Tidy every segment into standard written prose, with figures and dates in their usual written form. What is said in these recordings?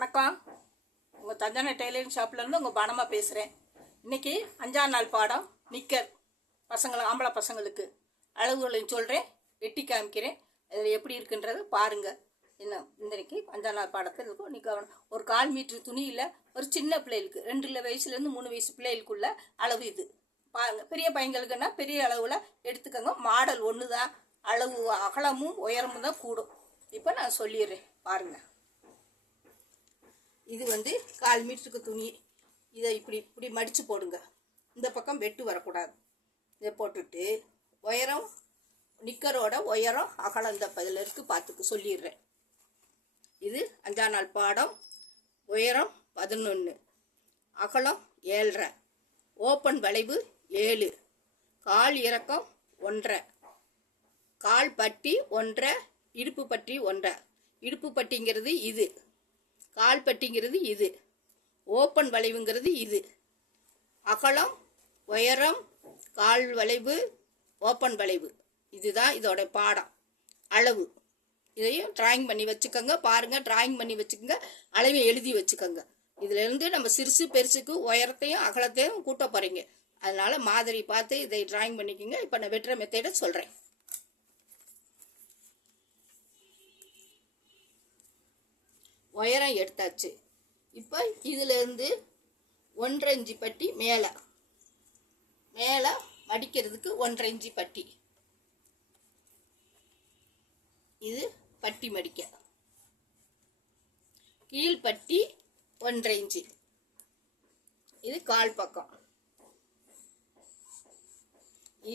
வணக்கம். உங்கள் தஞ்சாவூர் டெய்லரிங் ஷாப்லேருந்து உங்கள் பானமாக பேசுகிறேன். இன்றைக்கி 5ஆம் நாள் பாடம் நிக்கர் ஆம்பளை பசங்களுக்கு அளவுகளையும் சொல்கிறேன், வெட்டி காமிக்கிறேன். அதில் எப்படி இருக்குன்றது பாருங்கள். இன்றைக்கி 5ஆம் நாள் பாடத்தில் இருக்கும். இன்றைக்கி ஒரு 1/4 மீட்ரு துணியில் ஒரு சின்ன பிள்ளைகளுக்கு 2 வயசுலேருந்து 3 வயசு பிள்ளைகளுக்குள்ள அளவு இது பாருங்கள். பெரிய பையங்களுக்குன்னா பெரிய அளவில் எடுத்துக்கோங்க. மாடல் ஒன்று தான், அளவு அகலமும் உயரமும் தான் கூடும். இப்போ நான் சொல்லிடுறேன் பாருங்கள். இது 1/4 மீட்டருக்கு துணி. இதை இப்படி மடித்து போடுங்க. இந்த பக்கம் வெட்டு வரக்கூடாது. இதை போட்டுட்டு உயரம், நிக்கரோட உயரம் அகலம் இந்த பதில் இருக்குது, பார்த்துக்கு சொல்லிடுறேன். இது 5ஆம் நாள் பாடம். உயரம் 11, அகலம் 7.5, ஓப்பன் வளைவு 7, கால் இறக்கம் 1.5, கால் பட்டி 1.5, இடுப்பு பட்டி 1.5. இடுப்பு பட்டிங்கிறது இது, கால் பட்டிங்கிறது இது, ஓப்பன் வளைவுங்கிறது இது. அகலம், உயரம், கால் வளைவு, ஓப்பன் வளைவு, இதுதான் இதோட பாடம். அளவு இதையும் டிராயிங் பண்ணி வச்சுக்கோங்க. பாருங்கள், டிராயிங் பண்ணி வச்சுக்கோங்க, அளவை எழுதி வச்சுக்கோங்க. இதிலேருந்து நம்ம சிறுசு பெருசுக்கு உயரத்தையும் அகலத்தையும் கூட்ட போகிறீங்க. அதனால் மாதிரி பார்த்து இதை டிராயிங் பண்ணிக்கோங்க. இப்போ நான் வெட்டுற மெத்தடை சொல்கிறேன். உயரம் எடுத்தாச்சு. இப்போ இதிலேருந்து 1.5 இன்ச்சு பட்டி மேலே மடிக்கிறதுக்கு 1.5 இன்ச்சு பட்டி. இது பட்டி மடிக்க. கீழ்பட்டி 1.5 இன்ச்சு. இது கால் பக்கம்.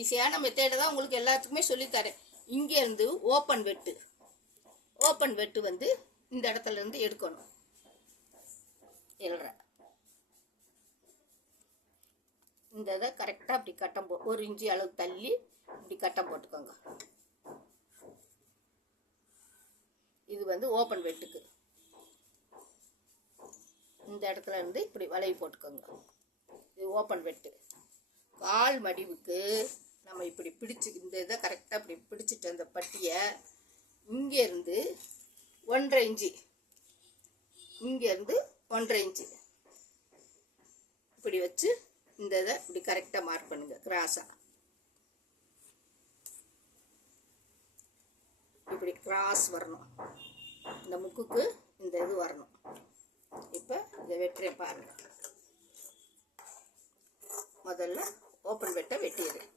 ஈஸியான மெத்தேடை தான் உங்களுக்கு எல்லாத்துக்குமே சொல்லித்தரேன். இங்கேருந்து ஓப்பன் வெட்டு இந்த இடத்துல இருந்து எடுக்கணும். 7.5 இந்த இதை கரெக்டாக அப்படி கட்டம் 1 இன்ச்சு அளவு தள்ளி இப்படி கட்டம் போட்டுக்கோங்க. இது ஓப்பன் வெட்டுக்கு. இந்த இடத்துல இருந்து இப்படி வளைவு போட்டுக்கோங்க. இது ஓப்பன் வெட்டு. கால் மடிவுக்கு நம்ம இப்படி பிடிச்சி இந்த இதை கரெக்டாக இப்படி பிடிச்சிட்டு அந்த பட்டியை இங்கேருந்து 1.5 இன்ச்சு, இங்கேருந்து 1.5 இன்ச்சு இப்படி வச்சு இந்த இதை இப்படி கரெக்டாக மார்க் பண்ணுங்க. கிராஸாக இப்படி கிராஸ் வரணும். இந்த முக்குக்கு இந்த இது வரணும். இப்போ இதை வெட்டுறேன் பாருங்க. முதல்ல ஓப்பன் வெட்டை வெட்டிடுறேன்.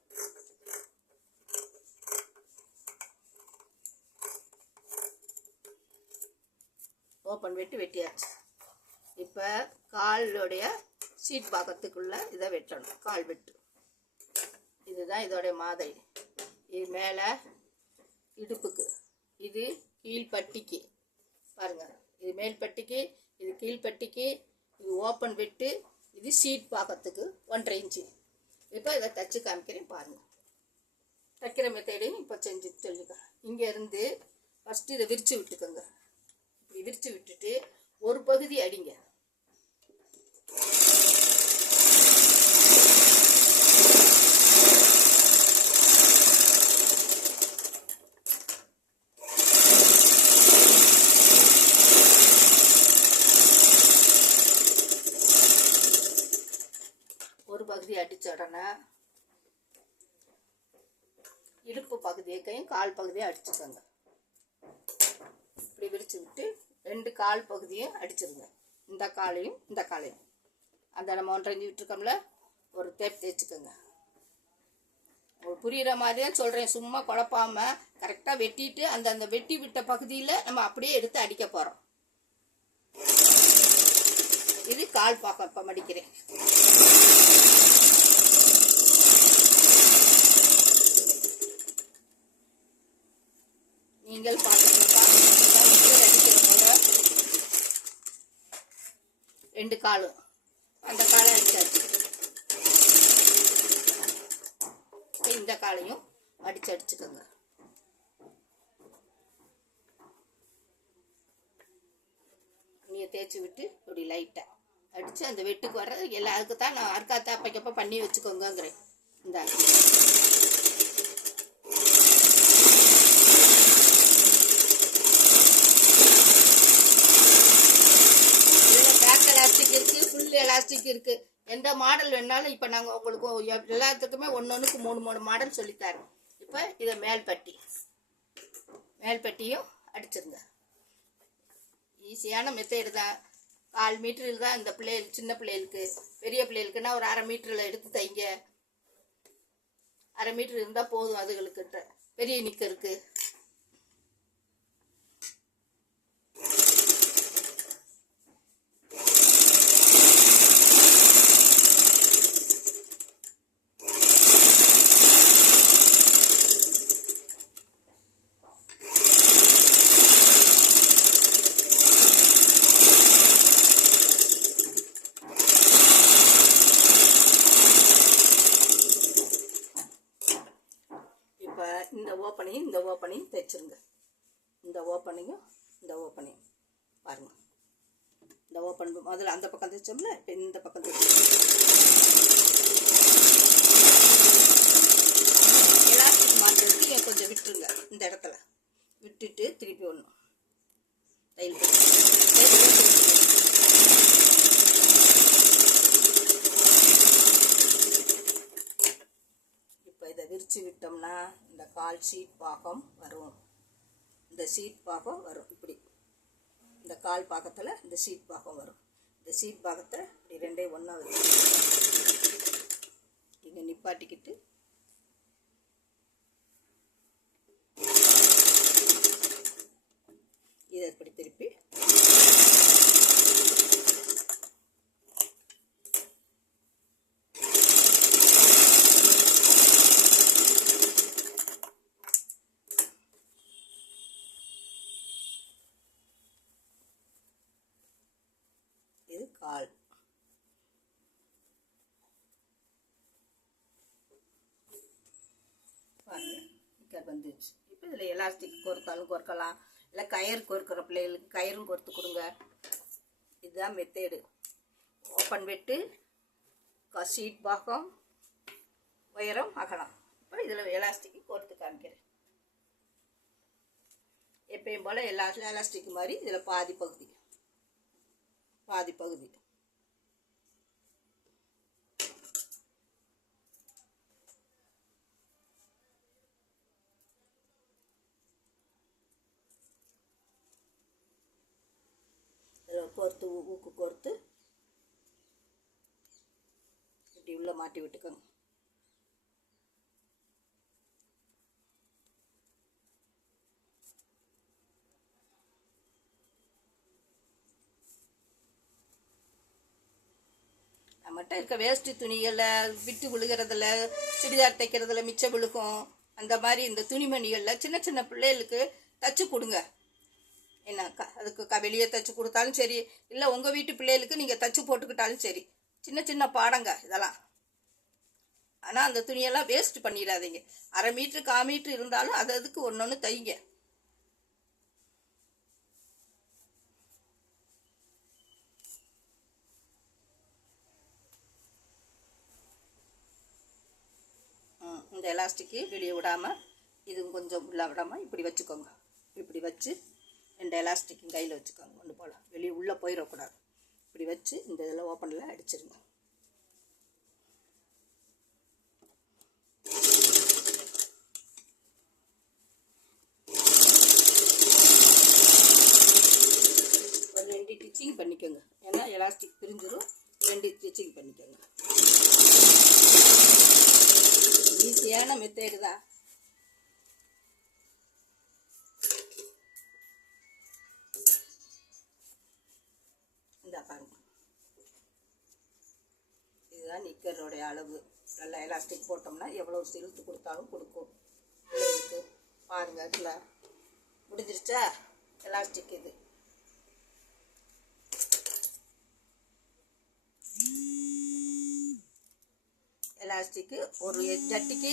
ஓப்பன் வெட்டு வெட்டியாச்சு. இப்போ காலுடைய சீட் பாகத்துக்குள்ள இதை வெட்டணும். கால் வெட்டு இதுதான் இதோடைய மாதிரி. இது மேலே இடுப்புக்கு, இது கீழ்பட்டிக்கு. பாருங்கள், இது மேல் பட்டிக்கு, இது கீழ்பட்டிக்கு, இது ஓப்பன் வெட்டு, இது சீட் பாகத்துக்கு 1.5 இன்ச்சு. இப்போ இதை தச்சு காமிக்கிறேன் பாருங்கள். தைக்கிற மெத்தடையும் இப்போ செஞ்சு சொல்லிக்கலாம். இங்கேருந்து ஃபஸ்ட்டு இதை விரித்து விட்டுக்கோங்க. இப்படி விரித்து விட்டுட்டு ஒரு பகுதி அடிங்க. ஒரு பகுதி அடித்த உடனே இடுப்பு பகுதியையும் கால் பகுதியும் அடிச்சுக்கோங்க. இப்படி விரித்து விட்டு 2 கால் பகுதியும் அடிச்சிருங்க. இந்த காலையும் இந்த காலையும் அந்த நம்ம 1.5 இன்ச்சு விட்டுருக்கோம்ல, ஒரு தேப் தேய்ச்சிக்கோங்க. உங்களுக்கு புரிகிற மாதிரி தான் சொல்கிறேன், சும்மா குழப்பாமல் கரெக்டாக வெட்டிட்டு அந்த வெட்டி விட்ட பகுதியில் நம்ம அப்படியே எடுத்து அடிக்க போகிறோம். இது கால் பாக்கம். இப்போ மடிக்கிறேன். நீங்கள் பார்க்கணும்ப்பா, அடிக்கிறவங்க 2 காலும் அந்த காலை அடிச்சாச்சு. இந்த காலையும் அடிச்சுக்கோங்க. நீ தேய்ச்சி விட்டு இப்படி லைட்டாக அடித்து அந்த வெட்டுக்கு வர்றது எல்லாருக்கு தான் நான் அறுக்காத்த அப்பக்கப்போ பண்ணி வச்சுக்கோங்கிறேன். இந்த எலாஸ்டிக் இருக்குது. எந்த மாடல் வேணாலும் இப்போ நாங்கள் உங்களுக்கு எல்லாத்துக்குமே ஒன்றுக்கு 3 மாடல் சொல்லித்தரோம். இப்போ இதை மேல்பட்டியும் அடிச்சிருங்க. ஈஸியான மெத்தேடு தான். 1/4 மீட்டரில் தான் இந்த சின்ன பிள்ளைகளுக்கு. பெரிய பிள்ளைகளுக்குன்னா ஒரு 1/2 மீட்டரில் எடுத்து தைங்க. 1/2 மீட்டர் இருந்தால் போதும் அதுகளுக்கிட்ட. பெரிய நிக்கருக்கு இந்த ஓப்பனையும் தைச்சிருங்க. இந்த ஓப்பனையும் பாருங்கள். இந்த ஓப்பன் முதல்ல அந்த பக்கம் தைச்சோம்ல, இப்போ இந்த பக்கம் எலாஸ்டிக் மாட்டுறதுக்கு கொஞ்சம் விட்டுருங்க. இந்த இடத்துல விட்டுட்டு திருப்பி ஒன்றும் தையல் விரிச்சு விட்டோம்னா இந்த 1/4 ஷீட் பாகம் வரும். இந்த ஷீட் பாகம் வரும். இப்படி இந்த 1/4 பாகத்தில் இந்த ஷீட் பாகம் வரும். இந்த ஷீட் பாகத்தை இப்படி ரெண்டையும் ஒன்றா வரும். இங்கே நிப்பாட்டிக்கிட்டு இதை இப்படி திருப்பி கால் பாருங்க வந்துடுச்சு. இப்போ இதில் எலாஸ்டிக் கோர்த்தாலும் கோர்க்கலாம், இல்லை கயிறு கோர்க்கிற பிள்ளைகளுக்கு கயிறும் கோர்த்து கொடுங்க. இதுதான் மெத்தேடு. ஓப்பன் வெட்டு, ஷீட் பாகம், உயரம், அகலம். இப்போ இதில் எலாஸ்டிக்கு கோர்த்து காமிக்கிறேன். எப்பயும் போல் எலாஸ்டிக் மாதிரி இதில் பாதி பகுதி கோர்த்து ஊக்கு கோர்த்து இப்படி உள்ள மாட்டி விட்டுக்கோங்க. நம்மகிட்ட இருக்க வேஸ்ட்டு துணிகளில் விட்டு விழுகிறதுல, சுடிதார் தைக்கிறதுல மிச்சம் விழுகும். அந்த மாதிரி இந்த துணிமணிகளில் சின்ன சின்ன பிள்ளைகளுக்கு தச்சு கொடுங்க. என்ன அதுக்கு வெளியே தைச்சி கொடுத்தாலும் சரி, இல்லை உங்கள் வீட்டு பிள்ளைகளுக்கு நீங்கள் தைச்சி போட்டுக்கிட்டாலும் சரி. சின்ன சின்ன பாடங்க இதெல்லாம். ஆனால் அந்த துணியெல்லாம் வேஸ்ட் பண்ணிடாதீங்க. 1/2 மீட்ரு 1/4 மீட்ரு இருந்தாலும் அதுக்கு ஒன்று தைங்க. இந்த எலாஸ்டிக்கு வெளியே விடாமல், இது கொஞ்சம் உள்ள விடாமல் இப்படி வச்சுக்கோங்க. இப்படி வச்சு 2 எலாஸ்டிக்கும் கையில் வச்சுக்கோங்க. ஒன்று போல் வெளியே உள்ளே போயிடக்கூடாது. இப்படி வச்சு இந்த இதில் ஓப்பனில் அடிச்சிருங்க. ஒரு 2 ஸ்டிச்சிங் பண்ணிக்கோங்க. ஏன்னா எலாஸ்டிக் பிரிஞ்சிடும். 2 ஸ்டிச்சிங் பண்ணிக்கோங்க. ஈஸியான மெத்தேடு தான். இந்த பாருங்க, இதுதான் நிக்கரோடைய அளவு. நல்லா எலாஸ்டிக் போட்டோம்னா எவ்வளோ இழுத்து கொடுத்தாலும் கொடுக்கும் பிள்ளைகளுக்கு. பாருங்க, அதில் முடிஞ்சிருச்சா எலாஸ்டிக். இது எலாஸ்டிக்கு ஒரு ஜட்டிக்கு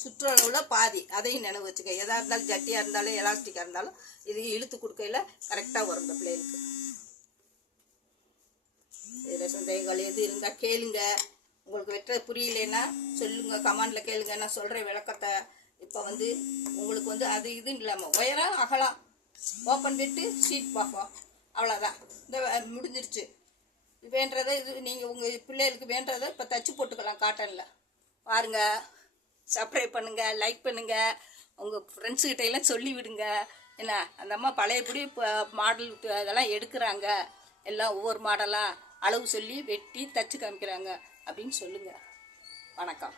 சுற்றளவில் பாதி. அதையும் நினைவு வச்சுக்க. எதாக இருந்தாலும் ஜட்டியாக இருந்தாலும் எலாஸ்டிக்காக இருந்தாலும் இது இழுத்து கொடுக்கையில் கரெக்டாக வரும் இந்த பிள்ளைகளுக்கு. இதில் சந்தேகங்கள் எது இருந்தால் கேளுங்க. உங்களுக்கு வெட்டுறது புரியலன்னா சொல்லுங்கள், கமெண்டில் கேளுங்க. நான் சொல்கிற விளக்கத்தை. இப்போ உங்களுக்கு அது இதுன்னு இல்லாமல் உயரம் அகலம் ஓப்பன் வெட்டு ஷீட் பார்ப்போம். அவ்வளோதான். இந்த முடிஞ்சிருச்சு. வேண்டதை இது நீங்கள் உங்கள் பிள்ளைகளுக்கு வேண்டதை இப்போ தச்சு போட்டுக்கலாம் காட்டனில். பாருங்கள், சப்ஸ்கிரைப் பண்ணுங்கள், லைக் பண்ணுங்கள், உங்கள் ஃப்ரெண்ட்ஸுக்கிட்ட எல்லாம் சொல்லி விடுங்க. என்ன அந்த அம்மா பழையபடி இப்போ மாடல் அதெல்லாம் எடுக்கிறாங்க, எல்லாம் ஒவ்வொரு மாடலாக அளவு சொல்லி வெட்டி தச்சு காமிக்கிறாங்க அப்படின்னு சொல்லுங்கள். வணக்கம்.